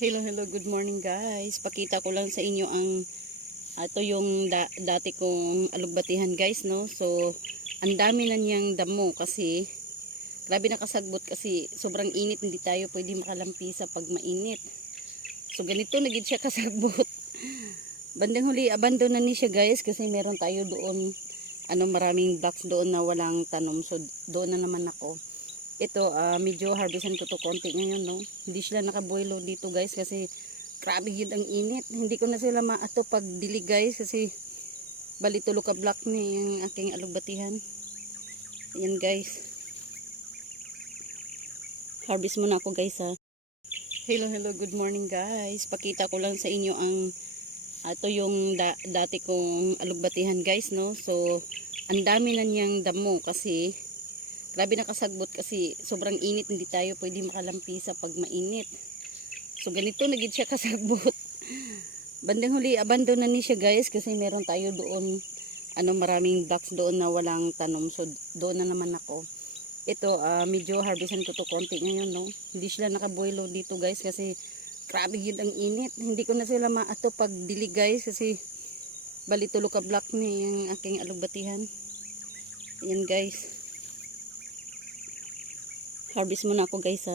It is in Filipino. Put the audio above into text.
Hello, good morning guys. Pakita ko lang sa inyo ang ito yung dati kong alugbatihan guys, no. So, ang dami na niyang damo kasi grabe nakasagbot kasi sobrang init, hindi tayo pwede makalampisa pag mainit. So, ganito nagid siya kasagbot. Bandang huli abandon na ni siya guys kasi meron tayo doon maraming blocks doon na walang tanom. So, doon na naman ako. Ito, medyo harvestan ko to konti ngayon, no. Hindi sila nakabuelo dito guys kasi grabe yun ang init. Hindi ko na sila maato pag dilig guys kasi bali tulo ka block ni yung aking alugbatihan. Ayan guys. Harvest muna ako guys ha. Hello, good morning guys. Pakita ko lang sa inyo ang ito yung dati kong alugbatihan guys, no. So, ang dami na niyang damo kasi grabe nakasagbot kasi sobrang init, hindi tayo pwede makalampisa pag mainit. So ganito nagid siya kasagbot. Bandang huli abandon na ni siya guys kasi meron tayo doon maraming blocks doon na walang tanom. So doon na naman ako. Ito, medyo harvestan ko to konti ngayon, no. Hindi sila nakabuelo dito guys kasi grabe yun ang init. Hindi ko na sila maato pag dilig guys kasi bali tulo ka block ni yung aking alugbatihan. Ayan guys. Harvest muna ako guys ha.